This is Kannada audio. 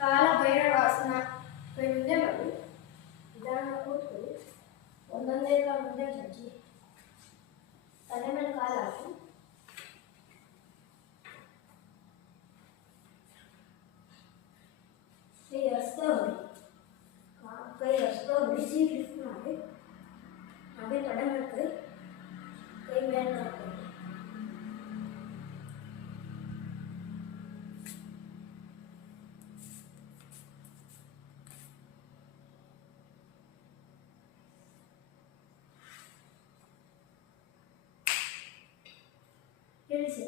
ಕಾಲ ಭೈರವಾಸನ ಕೈ ಮುಂದೆ ಮಾಡಿ ನಿಧಾನ ಕೂತ್ಕೊಳ್ಳಿ. ಒಂದೊಂದೇ ಕಾಲು ಮುಂದೆ ಚಚ್ಚಿ ತಲೆ ಮೇಲೆ ಕಾಲು ಹಾಕಿ ಕೈ ಹಸ್ತಾ ಹೊಡಿ. ಕೈ ಹಸ್ತಾ ಹೊಡಿ, ಸೀಟ್ ಲಿಫ್ಟ್ ಮಾಡಿ ಹಾಗೆ ತಲೆ ಮೇಲೆ ಕೈ ಮೇಲೆ ಹಾಕಿ ಇಳಿಸಿ.